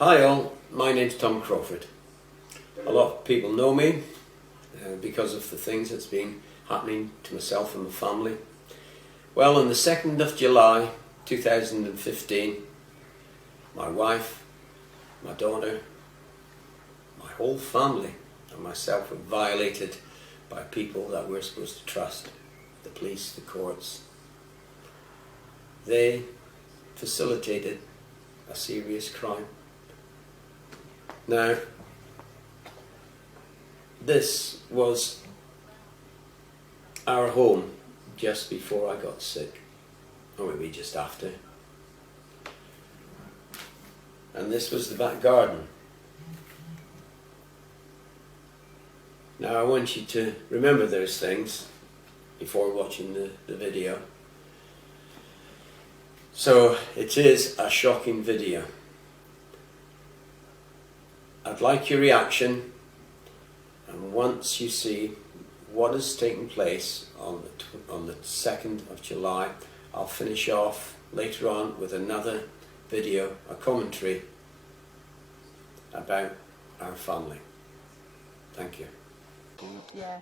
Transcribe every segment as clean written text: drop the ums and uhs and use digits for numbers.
Hi all, my name's Tom Crawford. A lot of people know me because of the things that's been happening to myself and my family. Well, on the 2nd of July 2015, my wife, my daughter, my whole family and myself were violated by people that we're supposed to trust. The police, the courts. They facilitated a serious crime. Now, this was our home just before I got sick, or maybe just after. And this was the back garden. Now I want you to remember those things before watching the video. So it is a shocking video. I'd like your reaction, and once you see what has taken place on the 2nd of July, I'll finish off later on with another video, a commentary about our family. Thank you. Yeah.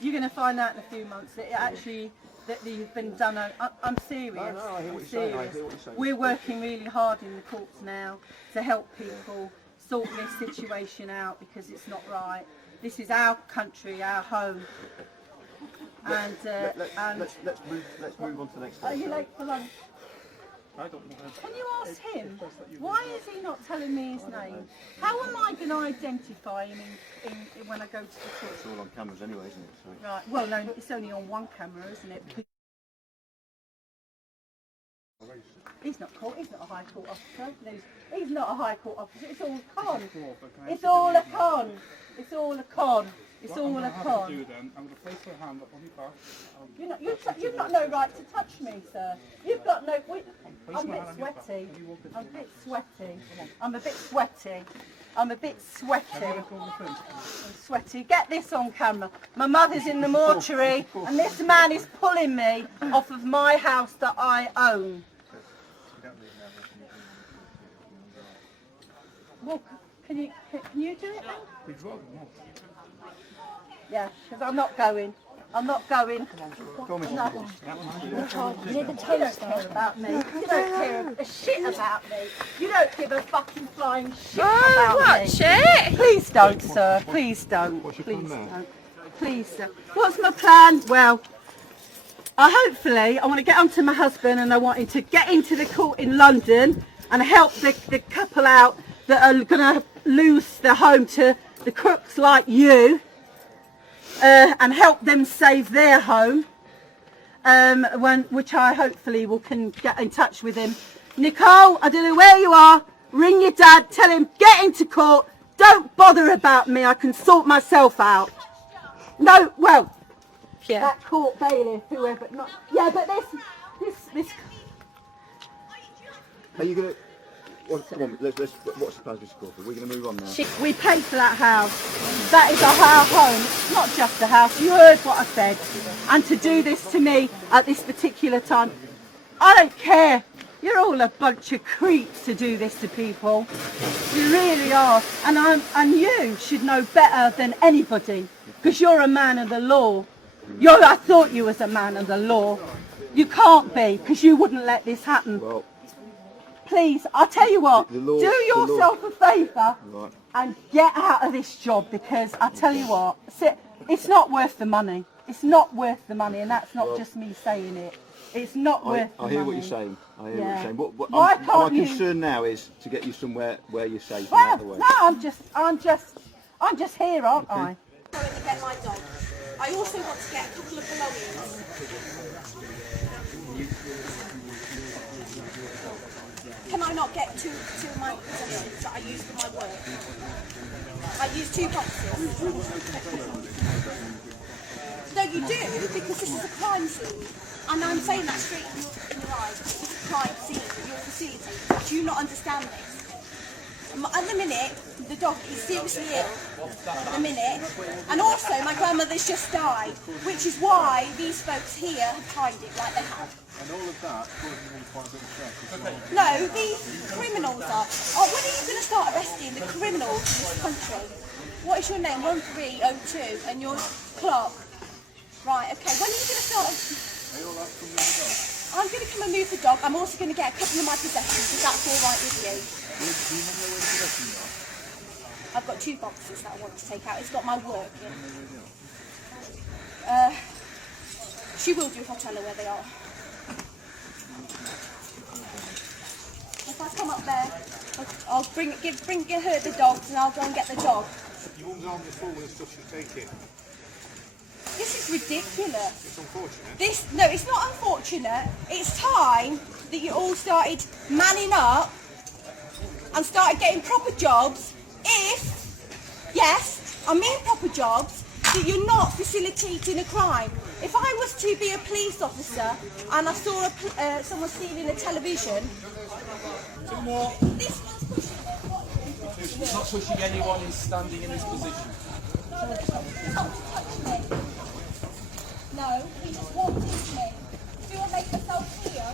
You're going to find out in a few months that that you've been done. I'm serious. No, I hear what I'm you're saying. serious. I hear what you're saying. We're working really hard in the courts now to help people sort this situation out because it's not right. This is our country, our home. And let's move on to the next are stage. you late for lunch? I don't know. Can you ask him, why is he not telling me his name? How am I going to identify him when I go to the court? It's all on cameras anyway, isn't it? So. Right, well no, it's only on one camera, isn't it? He's not caught, he's not a High Court officer. No, he's not a High Court officer, it's all a con. It's all a con. It's all a con. It's all a con. I'm going to place my hand up on your back. You've got no right to touch me, sir. You've got no... I'm a bit sweaty. I'm a bit sweaty. I'm a bit sweaty. I'm a bit sweaty. I'm sweaty. Get this on camera. My mother's in the mortuary and this man is pulling me off of my house that I own. Well, can you do it then? Yeah, because I'm not going. I'm not going. Go on, You don't care about me. You don't care a shit about me. You don't give a fucking flying shit about me. Watch it. Please don't, sir. Please don't. What's your Please plan now? don't. Please, sir. What's my plan? Well, I want to get onto my husband and I want him to get into the court in London and help the couple out that are going to lose their home to the crooks like you. And help them save their home, which I hopefully can get in touch with him. Nicole, I don't know where you are. Ring your dad, tell him get into court. Don't bother about me. I can sort myself out. No, well, Yeah. that court bailiff, whoever. Not, yeah, but this. Are you going to... Well, come on, what's the plan, Mr. Crawford? We're going to move on now. We paid for that house. That is our home. It's not just a house. You heard what I said. And to do this to me at this particular time, I don't care. You're all a bunch of creeps to do this to people. You really are. And you should know better than anybody because you're a man of the law. I thought you was a man of the law. You can't be because you wouldn't let this happen. Well, please, I'll tell you what, the law, do yourself a favour right. and get out of this job because I tell you what, it's not worth the money. It's not worth the money, and that's not just me saying it. It's not worth the money. I hear what you're saying. I hear what you're saying. Why can't my you... concern now is to get you somewhere where you're safe. Well, and out of the way. no, I'm just here, aren't I? Going to get my dog. I also want to get a couple of belongings. Can I not get two of my possessions that I use for my work? I use 2 boxes. No, you do, because this is a crime scene. And I'm saying that straight in your eyes. This is a crime scene, your facility. Do you not understand this? At the minute, the dog is seriously ill at the minute, and also my grandmother's just died, which is why these folks here have timed it like they have. And all of that causing me quite a bit of stress. No, these criminals are. Oh, when are you going to start arresting the criminals in this country? What is your name? 1302, and your clock. Right, okay. When are you going to start? Are you all right to come with the dog? I'm going to come and move the dog. I'm also going to get a couple of my possessions, if that's all right with you. Do you know where the possessions are? I've got 2 boxes that I want to take out. It's got my work in. She will do if I tell her where they are. If I come up there, I'll bring her the dogs, and I'll go and get the dog. Your mum's arm is full with the stuff she's taking. This is ridiculous. It's unfortunate. No, it's not unfortunate. It's time that you all started manning up and started getting proper jobs. Yes, I mean proper jobs, that you're not facilitating a crime. If I was to be a police officer and I saw someone stealing a television, Two more. this one's pushing it. What is it? He's not pushing anyone, he's standing in his position. No, he just walked into me. Do I make myself clear?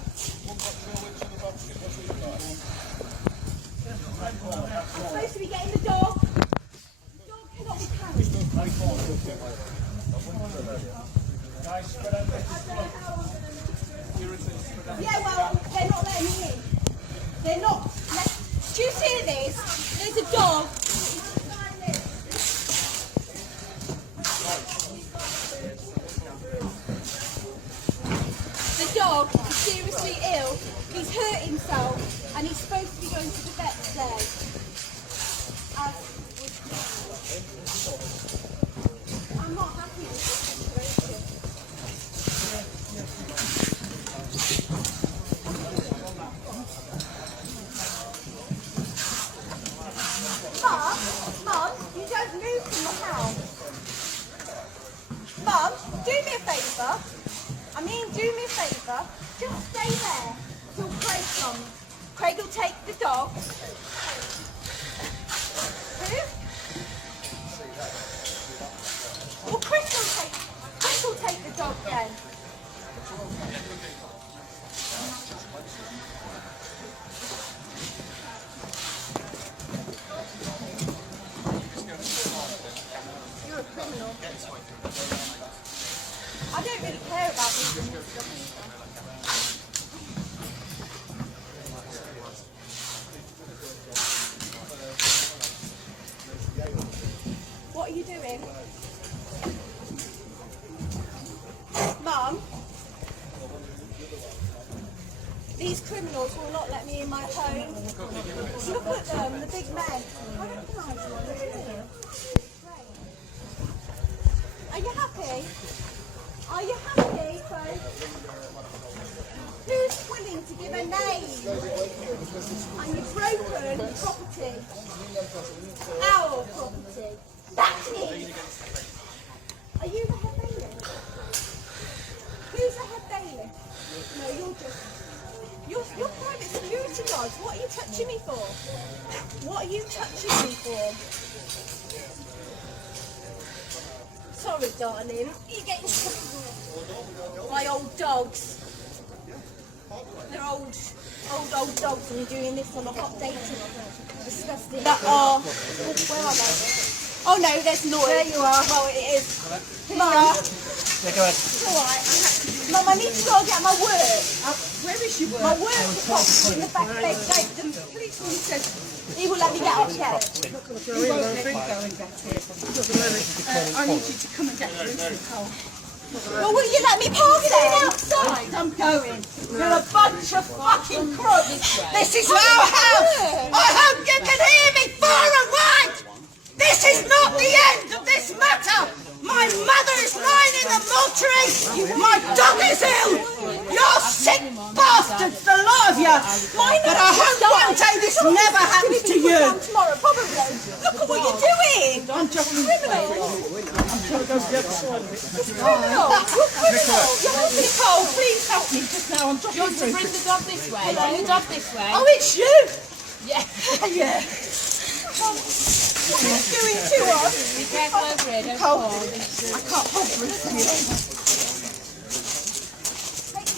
I'm supposed to be getting the dog. The dog cannot be carried. Yeah, well, they're not letting me in. They're not. Do you see this? There's a dog. The dog is seriously ill. He's hurt himself, and he's supposed to be going to the vet today. I'm not happy with this situation. Mum, you don't move from the house. Mum, do me a favour. Do me a favour. Just stay there till Craig comes. Craig will take the dog. Who? Well, Chris will take the dog then. You're a criminal. I don't really care about this stuff either. What are you doing? Mum? These criminals will not let me in my home. Look at them, the big men. I recognise one, really. Are you happy? Are you happy, folks? Who's willing to give a name? And you've broken property. Our property. That's me. Are you the head bailiff? Who's the head bailiff? No, you're private security guards. What are you touching me for? What are you touching me for? Sorry, darling. You're getting my old dogs. They're old dogs, and you're doing this on a hot day tonight. Disgusting. That are. Where are they? Oh no, there's Lloyd. There you are. Well, it is. Mum. Yeah, go ahead. It's alright. Mum, I need to go and get my work. Where is your work? My work is in the back bed. The policeman said he will let me get upstairs. You won't let me go and get it. I need you to come and get this, Nicole. Well, will you let me pass it outside? I'm going. You're a bunch of fucking crooks. This is our house! I hope you can hear me far and wide! This is not the end of this matter! My mother is lying in the mortuary! My dog is ill! You're sick bastards, the lot of you! But I hope one day this never happens to you! Tomorrow, probably. Look at what you're doing! I'm just Criminal! I'm trying to go to the other side of it. Criminal! You're criminal! Nicole, please help me. Just now, I'm dropping Want to bring the dog this way? Bring the dog this way. Oh, it's you! Yeah. Yeah. doing to us? Be careful over here, don't Hold fall. it. I can't hold this anymore.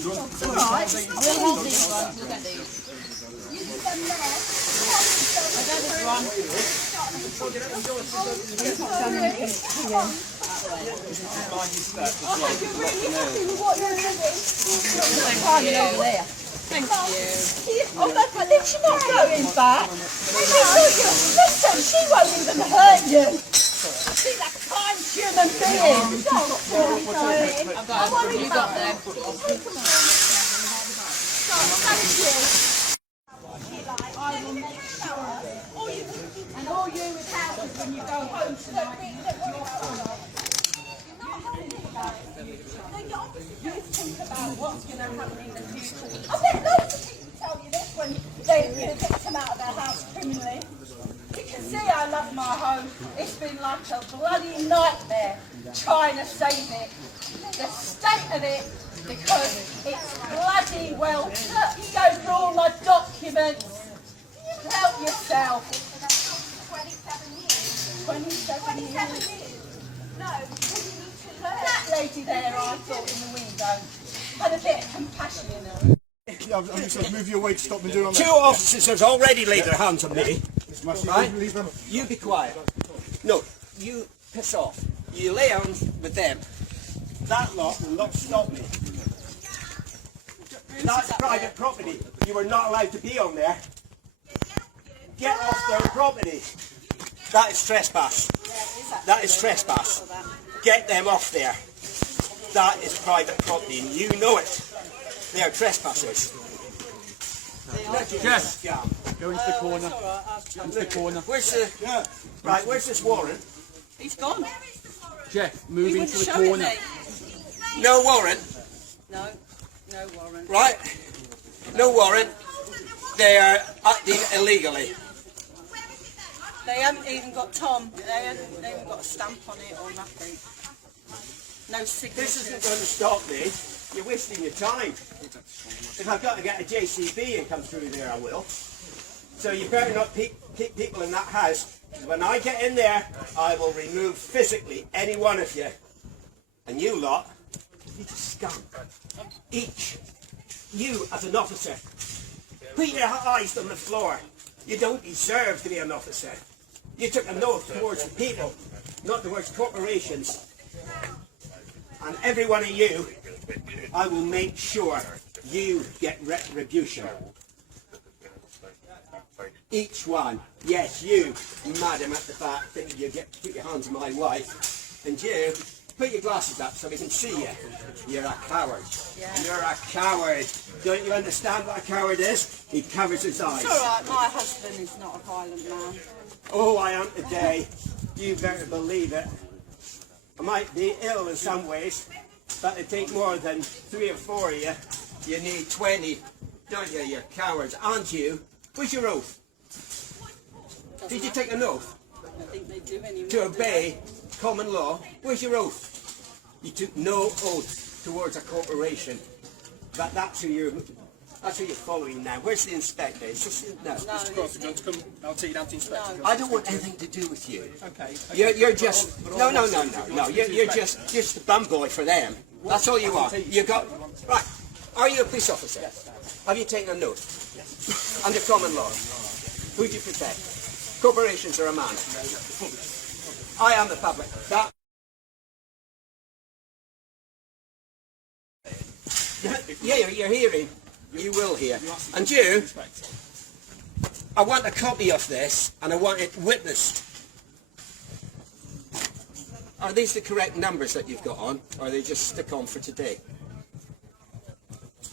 Alright. We'll hold these ones, look at these. You do them there. I got this one. You're really happy with what you're doing. Thank you, there. Thank you. Oh, no, but then she's not going back. Listen, she won't even hurt you. She's a kind human being. Don't worry, darling. I've got them. You got them. Thank you. I will make sure. And all you with houses when you go home tonight. You think about what's going to happen in the future. I bet loads of people tell you this when they get them out of their house criminally. You can see I love my home. It's been like a bloody nightmare trying to save it. The state of it, because it's bloody well. Look, you go through all my documents. Help yourself. 27 years. No, that lady there, I thought in the window, had a bit of compassion in her. Yeah, I'm just going to move you away to stop me doing all Two officers have already laid their hands on me. that. Right? Leave them. You be quiet. No, you piss off. You lay hands with them. That lot will not stop me. That's private property. You are not allowed to be on there. Get off their property. That is trespass. That is trespass. Get them off there. That is private property and you know it. They are trespassers. Jeff, go into the corner. Into the corner. Where's the... Right, where's this warrant? He's gone. Jeff, move into the corner. No warrant. No warrant. Right? No warrant. They are acting illegally. They haven't even got Tom. They haven't even got a stamp on it or nothing. No signature. This isn't going to stop me. You're wasting your time. If I've got to get a JCB and come through there, I will. So you better not keep people in that house. When I get in there, I will remove physically any one of you. And you lot, you just scum. Each. You as an officer. Put your eyes on the floor. You don't deserve to be an officer. You took an oath towards the people, not towards corporations. And every one of you, I will make sure you get retribution. Each one. Yes, you, madam, at the back, think you put your hands on my wife. And you, put your glasses up so we can see you. You're a coward. Yeah. You're a coward. Don't you understand what a coward is? He covers his eyes. It's alright, my husband is not a violent man. Oh, I am today. You better believe it. I might be ill in some ways, but it take more than 3 or 4 of you. You need 20, don't you, you cowards? Aren't you? Where's your oath? Did you take an oath? I don't think they do anymore. To obey common law? Where's your oath? You took no oath towards a corporation. But that's who you're following now. Where's the inspector? It's just, no. Mr. Crawford, do you want to come? I'll take you down to the inspector. I don't want anything to do with you. Okay. You're just no. You're just a bum boy for them. That's all you are. You got right. Are you a police officer? Yes. Have you taken an oath? Yes. Under common law. Who do you protect? Corporations or a man? I am the public. That. Yeah, you're hearing. You will hear. And you, I want a copy of this, and I want it witnessed. Are these the correct numbers that you've got on, or are they just stick on for today?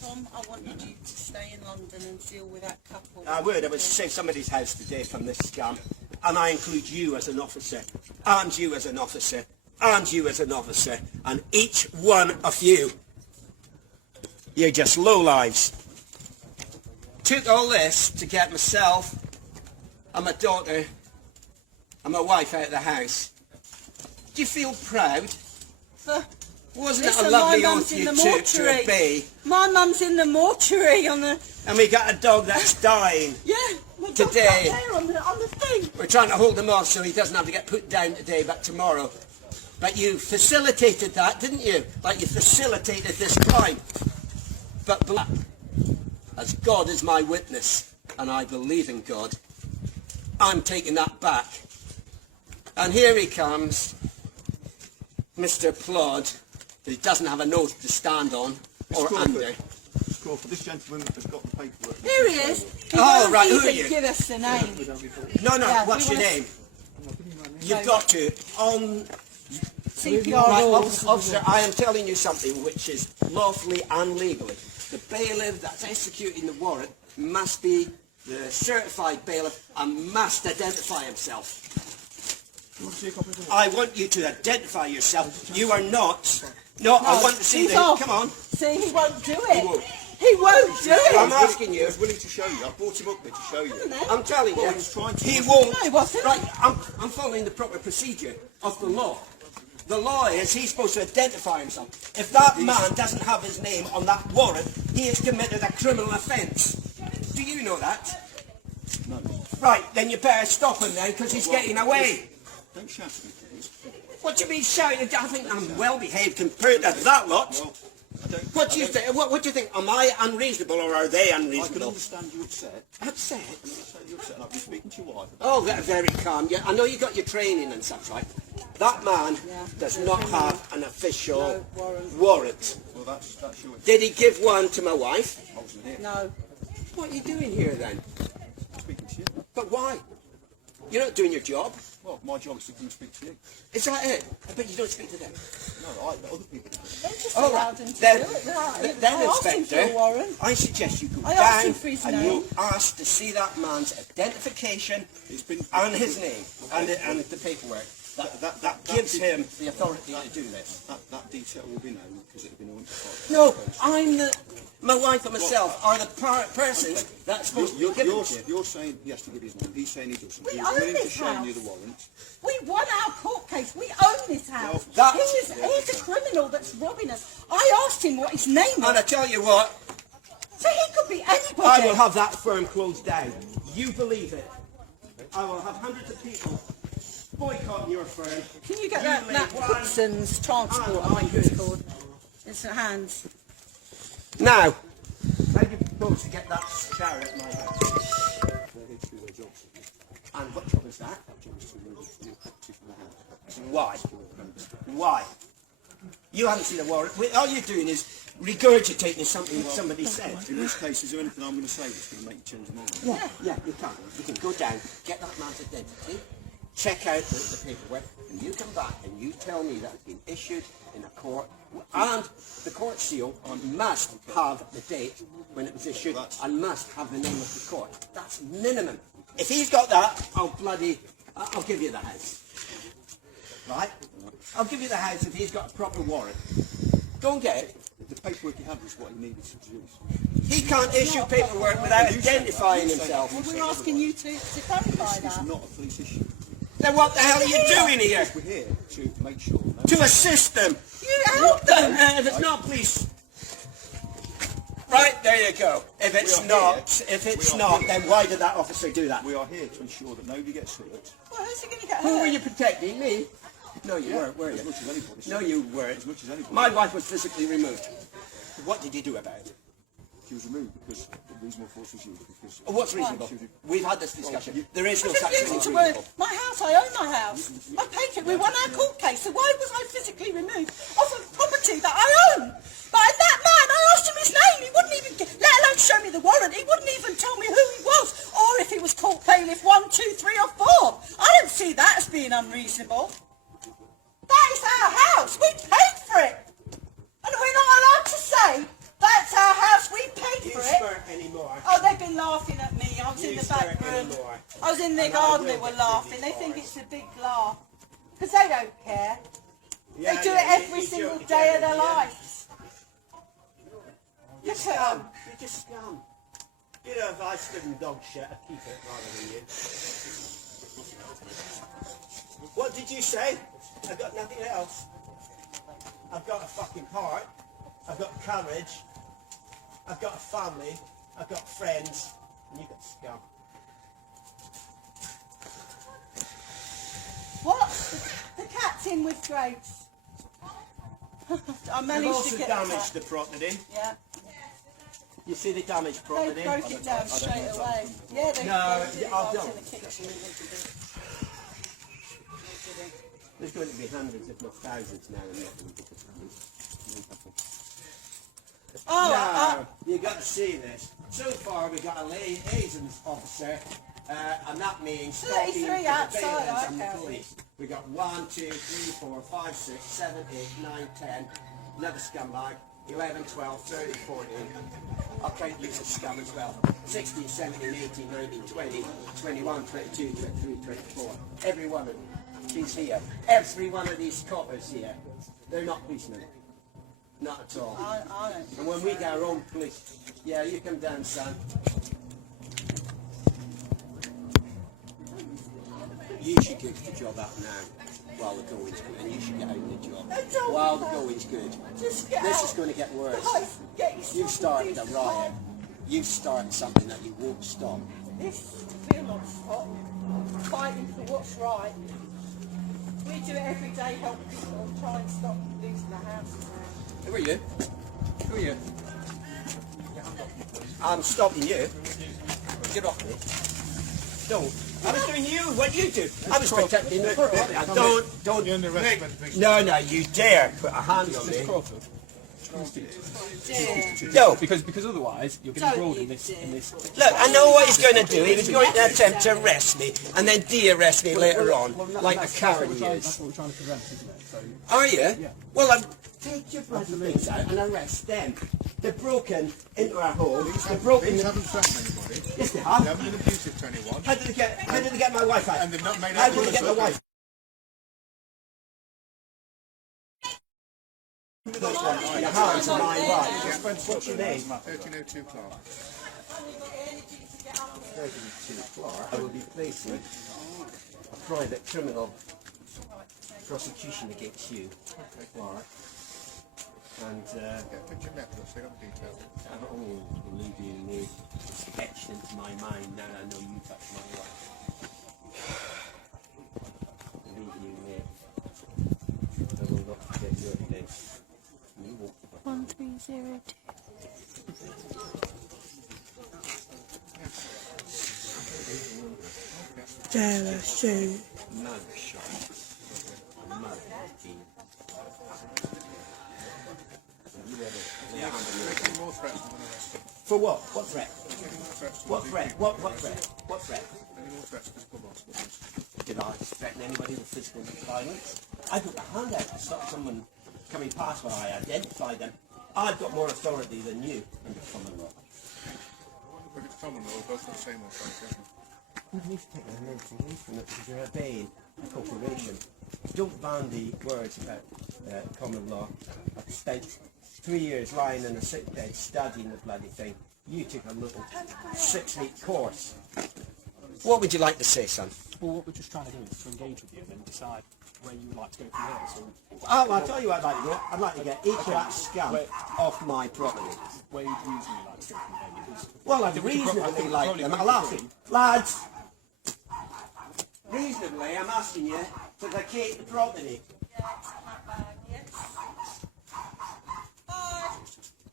Tom, I wanted you to stay in London and deal with that couple. I would save somebody's house today from this scam. And I include you as an officer, and you as an officer, and you as an officer, and each one of you. You're just lowlives. Took all this to get myself and my daughter and my wife out of the house. Do you feel proud? Wasn't it a lovely oath you took to obey? My mum's in the mortuary on the... And we got a dog that's dying. Yeah, my dog's today. out there on the nothing. We're trying to hold him off so he doesn't have to get put down today, but tomorrow. But you facilitated that, didn't you? Like you facilitated this crime. But as God is my witness, and I believe in God, I'm taking that back. And here he comes, Mr. Plod, who doesn't have an oath to stand on, or under. Crawford, this gentleman has got the paperwork. Here he is. He Oh, won't right, who even are you? give us the name. No, Yeah, what's we your wanna- name? You've got to. CPR Right, rules. officer, I am telling you something which is lawfully and legally. The bailiff that's executing the warrant must be the certified bailiff and must identify himself. I want you to identify yourself. You are not. No, I want to see he's the... off. Come on. See, he won't do it. won't. He won't do it. I'm asking you. I was willing to show you. I brought him up here to show you. I'm telling you. He was trying to- He won't. No, he wasn't. Right, I'm following the proper procedure of the law. The law is he's supposed to identify himself. If that man doesn't have his name on that warrant, he has committed a criminal offence. Do you know that? No. Right, then you better stop him then, because he's getting away. Don't shout at me, please. What do you mean shouting? I think I'm well behaved compared to that lot. Well, I don't... What do you think? What do you think? Am I unreasonable or are they I can unreasonable? understand you're upset. Upset? You're upset, and I've been speaking to your wife. Oh, very calm. Yeah, I know you got your training and such, right? That man does not have an official warrant. Well, that's your... Did he give one to my wife? I wasn't here. No. What are you doing here then? Speaking to you. But why? You're not doing your job. Well, my job is to come and speak to you. Is that it? But you don't speak to them. No, other people do. They just All allowed right. him to Then, do it. then I asked him for a Inspector, warrant. I suggest you go I asked down him for his and name. you ask to see that man's identification and his name and the paperwork. That gives him the authority to do this. That detail will be known because it'll be known. No, my wife and myself are the person that's supposed to be giving it to you. You're saying he has to give his name. He's saying he doesn't. We He's own willing to this show house. you the warrant. We won our court case. We own this house. That- He's a criminal that's robbing us. I asked him what his name And was. I tell you what, So he could be anybody. I will have that firm closed down. You believe it. I will have hundreds of people boycott your firm. Can you get You that lay one- Hudson's transport, I think it's called. It's at hands. Now, how do you propose to get that shower at my house? They're here to do their jobs. And what job is that? That job is to remove your property from the house. Why? Why? You haven't seen a warrant. All you're doing is regurgitating something somebody said. In this case, is there anything I'm going to say that's going to make you change your mind? Yeah, you can. You can go down, get that man's identity, check out the paperwork, and you come back and you tell me that it's been issued in a court, and the court seal must have the date when it was issued, and must have the name of the court. That's minimum. If he's got that, I'll give you the house. Right? I'll give you the house if he's got a proper warrant. Go and get it. The paperwork he had was what he needed to produce. He can't issue paperwork without identifying himself. Well, we're asking you to clarify It's that. not a police issue. Then what the hell are you doing here? We're here to make sure. To assist them. You help them. If it's not police. Right, there you go. If it's not, then why did that officer do that? We are here to ensure that nobody gets hurt. Well, who's he going to get Who were hurt? you protecting? Me? No, you weren't, were As you? much as anybody. No, you weren't. As much as anybody. My wife was physically removed. What did you do about it? She was removed because the reasonable force was used. Because What's reasonable? We've had this discussion. There is no such thing Refusing as to reasonable. work. My house, I own my house. I paid for it. We won our court case. So why was I physically removed off of property that I own? But that man, I asked him his name. He wouldn't even, let alone show me the warrant. He wouldn't even tell me who he was, or if he was court bailiff 1, 2, 3, or 4. I don't see that as being unreasonable. That is our house. We paid for it, and we're not allowed to say that's our house. We paid You for it. swear anymore. Oh, they've been laughing at me. I was in You the back swear room. anymore. I was in the And I garden. will They were get laughing. busy They think for it's a big laugh because they don't care. Yeah, They do yeah, it every you single joke day of together, their yeah. lives. You're Look at scum. them. You're just scum. You know, if I stood in dog shit, I'd keep it rather than you. What did you say? I've got nothing else. I've got a fucking heart. I've got courage. I've got a family. I've got friends. And you've got scum. What? The cat's in with Grace. I They've managed also to get damaged the property. Yeah. You see the damaged They property? broke it down straight away. Yeah, they No, broke it I'll while don't. in the kitchen. There's going to be hundreds, if not thousands now. And not Oh, you got to see this. So far, we got a liaisons officer, and that means 33 talking to the outside, bailiffs I and the counted. police. We got 1, 2, 3, 4, 5, 6, 7, 8, 9, 10. Another scumbag. 11, 12, 13, 14. I'll count you as a scum as well. 16, 17, 18, 19, 20, 21, 22, 23, 24. Every one of them. She's here. Every one of these coppers here. They're not policemen. Not at all. I don't. And when we get our own police, yeah, you come down, son. You should give the job up now while the going's good, and you should get out of the job don't while the know. going's good. Just get This out. is going to get worse. Guys, get yourself You've started a decent riot. time. You've started something that you won't stop. This will not stop. Fighting for what's right. We do it every day, help people try and stop losing their houses. Who are you? Who are you? I'm stopping you. Get off me. Don't. I was doing you what you do. I was protecting the Don't. You're under arrest for eviction. No, you dare put a hand on me. Mr. Crawford. No. Because otherwise you're getting embroiled in this. Look, I know what he's going to do. He was going to attempt to arrest me and then de-arrest me later on, like the coward he That's is. what we're trying to prevent, isn't it? So Are you? Well, take your bloody things out and arrest them. They've broken into our home. They've broken. These haven't threatened anybody. Yes, they They have. haven't been abusive to anyone. How did they get my wife out? And they've not made How out did they get my wife? Your hands are my wife. What's your name? 1302 Clark. I will be placing a private criminal prosecution against you, Clark. And Yeah, put your neck up so you got the details. believe you me, it's etched into my mind now I know you touched my wife. Believe you me, I will not forget your face. You won't. 1302. Mug shot. Mug team. Making more threats than arrested. For what? What threat? Making more threats. What threat? What threat? What threat? Any more threats, physical violence. Did I threaten anybody with physical violence? I put a hand out to stop someone coming past where I identified them. I've got more authority than you under common law. If it's common law, both got the same authority, haven't You need to take anything away from it because you're obeying a corporation. Don't bandy words about common law. I've spent 3 years lying in a sick bed studying the bloody thing. You took a little 6-week course. What would you like to say, son? well, what we're just trying to do is to engage with you and then decide where you would like to go from there. So I'll tell you what I'd like to do. I'd like to get each of that scum off my property. where you'd reasonably like to go from there, because Well, I'd think we should reasonably probably like them. go I'll ask through. them. Lads, reasonably, I'm asking you to vacate the property.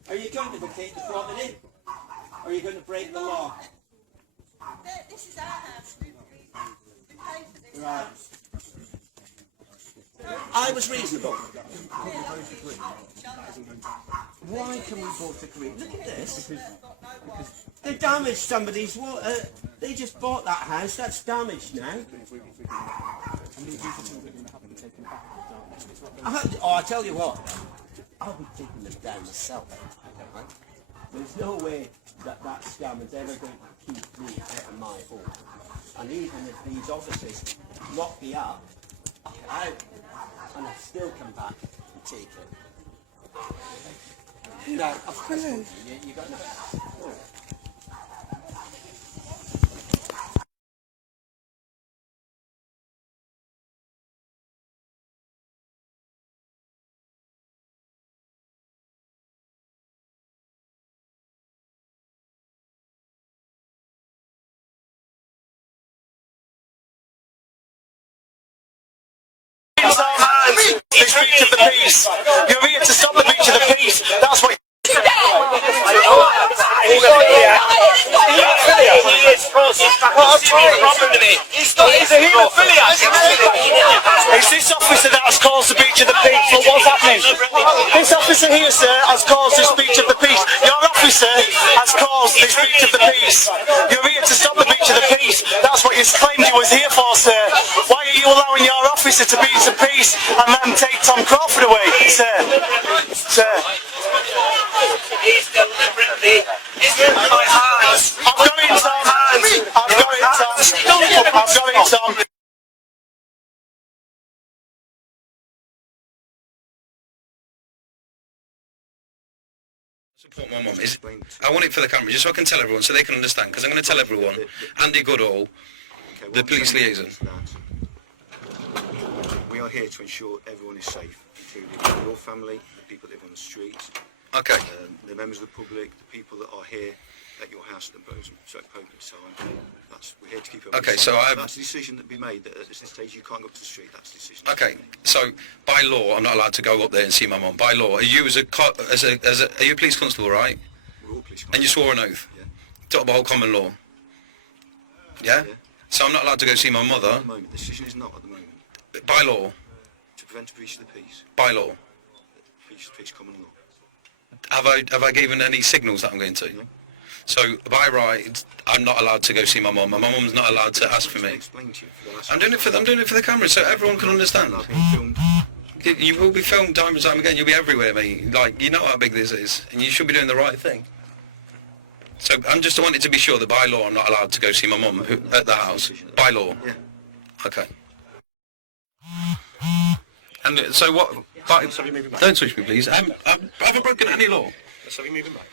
Are you going to vacate the property? Or are you going to break the law? This is our house. We paid for this Right. house. I was reasonable. Why can we both agree? Look at this. They damaged somebody's water. They just bought that house. That's damaged now. I tell you what. I'll be taking them down myself. There's no way that that scum is ever going to keep me out of my home. And even if these officers lock me up, I'll get out. And I'll still come back and take it. Now, of course, you got nothing. this breach of the peace. You're here to stop the breach of the peace. That's what. He's a haemophiliac. Is this officer that has caused the breach of the peace? Well, what's happening? This officer here, sir, has caused this breach of the peace. Your officer has caused this breach of the peace. You're here to stop the breach of the peace. That's what you claimed you was here for, sir. Why are you allowing your officer to breach the peace and let him take Tom Crawford away, sir? Sir. He's deliberately. He's in my hands. I've got it, Tom. I've got it, Tom. I've got it, Tom. Support my mum. I want it for the camera, just so I can tell everyone, so they can understand, because I'm going to tell everyone. Andy Goodall, the police liaison. We are here to ensure everyone is safe, including your family, the people that live on the streets, Okay. the members of the public, the people that are here at your house at the moment time. We're here to keep it. Okay, so that's the decision that be made. That at this stage you can't go up to the street. That's the decision. Okay, so by law, I'm not allowed to go up there and see my mum. By law, are you are you a police constable, right? We're all police constables. And you swore an oath. Yeah. Talk about common law. Yeah? So I'm not allowed to go see my mother. At the moment, the decision is not at the moment. By law. To prevent a breach of the peace. By law. Peace, common law. Have I given any signals that I'm going to? No. So by right, I'm not allowed to go see my mum. My mum's not allowed to ask for me. Explain to you for the last I'm doing it for the camera, so everyone can understand. You will be filmed time and time again. You'll be everywhere, mate. Like, you know how big this is, and you should be doing the right thing. So I'm just wanting to be sure that by law I'm not allowed to go see my mum at the house. By law. Yeah. Okay. And so what? Don't touch me, please. I haven't broken any law. Let's have you moving back.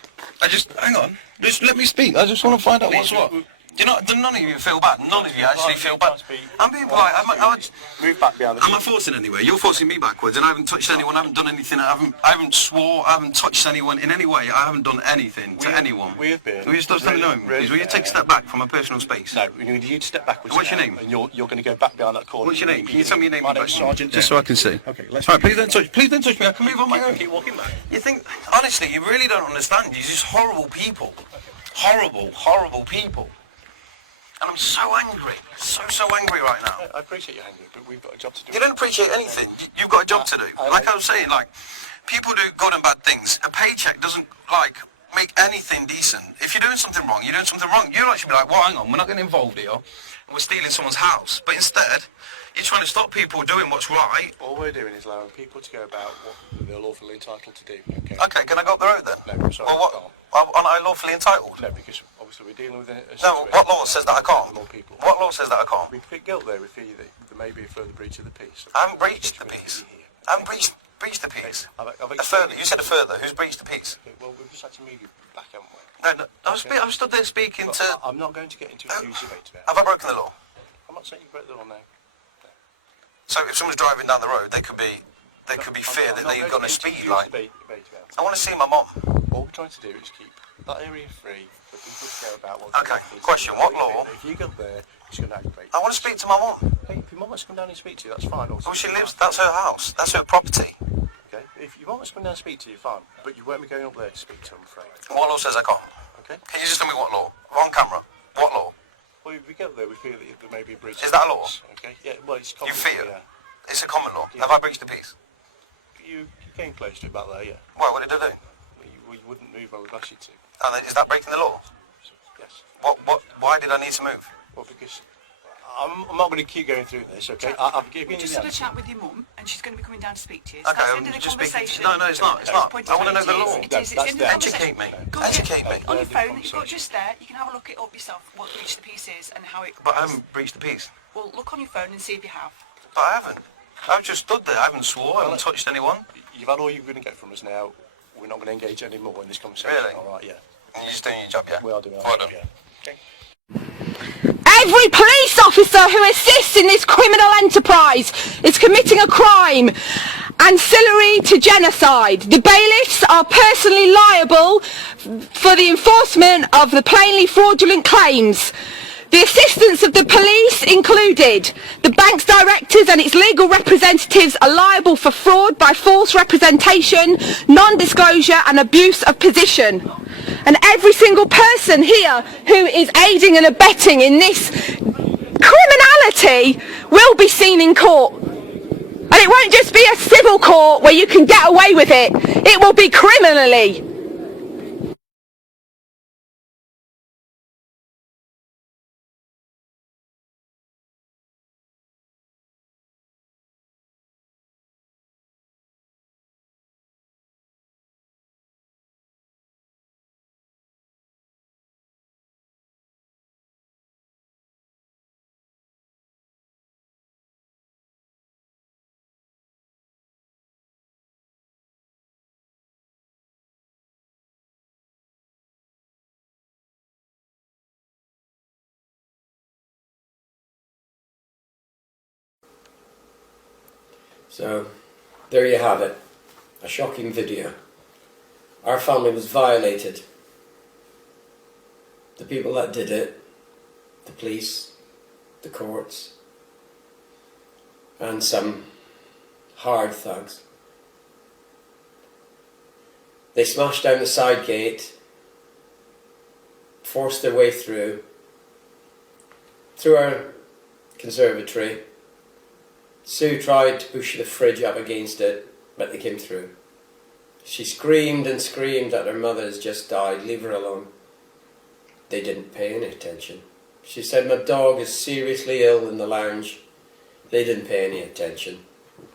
Hang on. Just let me speak. I just want to find out what's what. Do you know, none of you feel bad. None of you actually feel bad. I'm being polite. Move back behind the Am I forcing anyway? You're forcing me backwards, and I haven't touched anyone. I haven't done anything. I haven't swore. I haven't touched anyone in any way. I haven't done anything to anyone. We have been. Will you stop standing over me, please? Will you take a step back from my personal space? No, we need you to step backwards. What's your now, name? And you're going to go back behind that corner. What's your name? Can you tell me your name? My name's Sergeant. Just so I can see. Okay, let's. All right, please don't touch. Please don't touch me. I can move on my own. Keep walking back. You think, honestly, you really don't understand. You're just horrible people. Horrible, horrible people. And I'm so angry. So angry right now. I appreciate you angry, but we've got a job to do. You don't appreciate anything. You've got a job to do. Like I was saying, like, people do good and bad things. A paycheck doesn't, like, make anything decent. If you're doing something wrong, you're doing something wrong. You'll actually be like, well, hang on, we're not getting involved here. We're stealing someone's house. But instead, you're trying to stop people doing what's right. All we're doing is allowing people to go about what they're lawfully entitled to do. Okay. Okay, can I go up the road then? No, sorry. Well, what? Aren't I lawfully entitled? No, because obviously we're dealing with a No, what law says that I can't? more people. What law says that I can't? We pick guilt there if there may be a further breach of the peace. I haven't breached the peace. I haven't breached the peace. A further. You said a further. Who's breached the peace? Okay, well, we've just had to move you back, haven't we? No, I'm stood there speaking to... I'm not going to get into a huge debate about it. Have I broken the law? I'm not saying you broke the law now. So if someone's driving down the road, they could be fear that they've got a speed line. I want to see my mum. All we're trying to do is keep that area free for people to go about what. Okay. Question: what law? If you go there, it's going to aggravate. I want to speak to my mum. Hey, if your mum wants to come down and speak to you, that's fine. Well, she lives. That's her house. That's her property. Okay. If your mum wants to come down and speak to you, fine. But you won't be going up there to speak to her, I'm afraid. What law says I can't? Okay. Can you just tell me what law? On camera. What law? Well, if we go there, we feel that there may be a breach. Is that a law? Okay. Yeah. Well, it's common. You fear? Yeah. It's a common law. Yeah. Have I breached the peace? You came close to it back there, yeah. Why? What did I do? You wouldn't move when we've asked you to. And is that breaking the law? Yes. Why did I need to move? Well, because I'm not going to keep going through this, okay? I've given you just the had a answer. chat with your mum, and she's going to be coming down to speak to you. Okay, That's the I'm end of the just speaking. conversation. No, it's not. It's not. I want to know the law. It is. It's in the conversation. Educate me. Go on, Educate me. On your phone that you've got just there, you can have a look it up yourself, what breach the peace is and how it... But I haven't breached the peace. Well, look on your phone and see if you have. But I haven't. I've just stood there. I haven't swore. I haven't touched anyone. You've had all you're going to get from us now. We're not going to engage any more in this conversation. Really? All right, yeah. You're just doing your job, yeah? We are doing our Well job, done. yeah. Okay. Every police officer who assists in this criminal enterprise is committing a crime ancillary to genocide. The bailiffs are personally liable for the enforcement of the plainly fraudulent claims. The assistance of the police included. The bank's directors and its legal representatives are liable for fraud by false representation, non-disclosure and abuse of position. And every single person here who is aiding and abetting in this criminality will be seen in court. And it won't just be a civil court where you can get away with it. It will be criminally. So, there you have it. A shocking video. Our family was violated. The people that did it, the police, the courts, and some hard thugs. They smashed down the side gate, forced their way through our conservatory. Sue tried to push the fridge up against it, but they came through. She screamed and screamed that her mother has just died, leave her alone. They didn't pay any attention. She said, my dog is seriously ill in the lounge. They didn't pay any attention.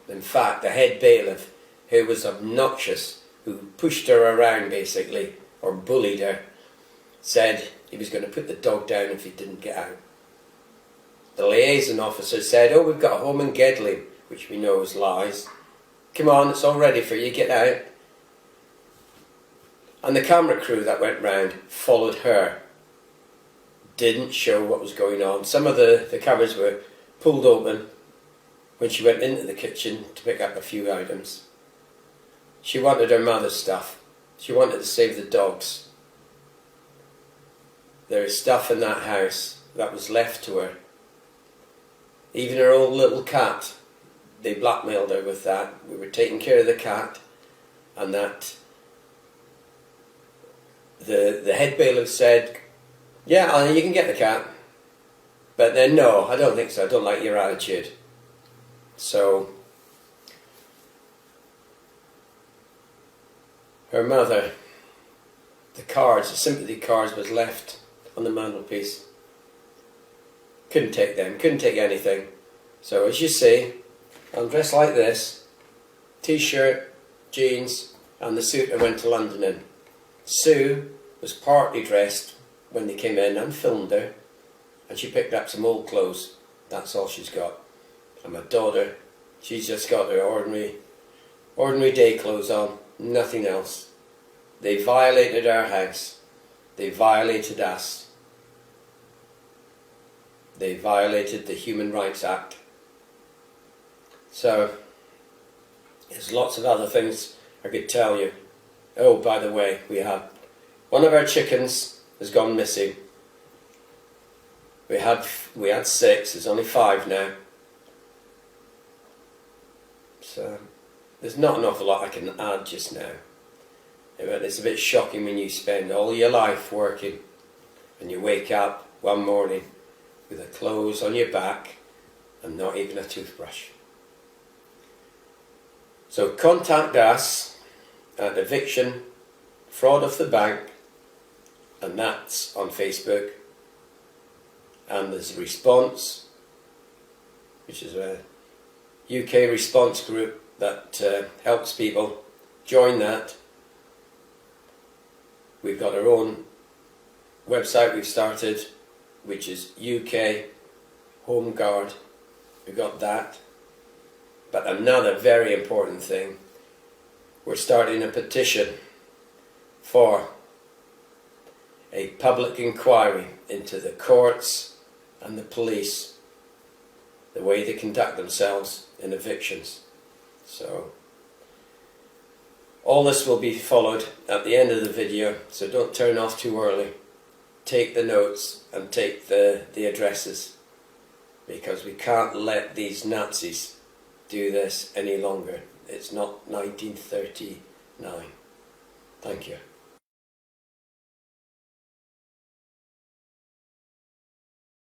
In fact, the head bailiff, who was obnoxious, who pushed her around basically, or bullied her, said he was going to put the dog down if he didn't get out. The liaison officer said, oh, we've got a home in Gedling, which we know is lies. Come on, it's all ready for you, get out. And the camera crew that went round followed her. Didn't show what was going on. Some of the cupboards were pulled open when she went into the kitchen to pick up a few items. She wanted her mother's stuff. She wanted to save the dogs. There is stuff in that house that was left to her. Even her old little cat, they blackmailed her with that. We were taking care of the cat, and that the head bailiff said, yeah, you can get the cat. But then, no, I don't think so. I don't like your attitude. So, her mother, the sympathy cards was left on the mantelpiece. Couldn't take them, couldn't take anything. So as you see, I'm dressed like this, t-shirt, jeans, and the suit I went to London in. Sue was partly dressed when they came in and filmed her, and she picked up some old clothes. That's all she's got. And my daughter, she's just got her ordinary day clothes on, nothing else. They violated our house. They violated us. They violated the Human Rights Act. So, there's lots of other things I could tell you. Oh, by the way, we have one of our chickens has gone missing. We had 6, there's only 5 now. So, there's not an awful lot I can add just now. But it's a bit shocking when you spend all your life working and you wake up one morning with the clothes on your back and not even a toothbrush. So contact us at Eviction, Fraud of the Bank, and that's on Facebook. And there's a response, which is a UK response group that helps people. Join that. We've got our own website we've started, which is UK Home Guard. We've got that. But another very important thing, we're starting a petition for a public inquiry into the courts and the police, the way they conduct themselves in evictions. So all this will be followed at the end of the video, so don't turn off too early. take the notes and take the addresses, because we can't let these Nazis do this any longer. It's not 1939. Thank you.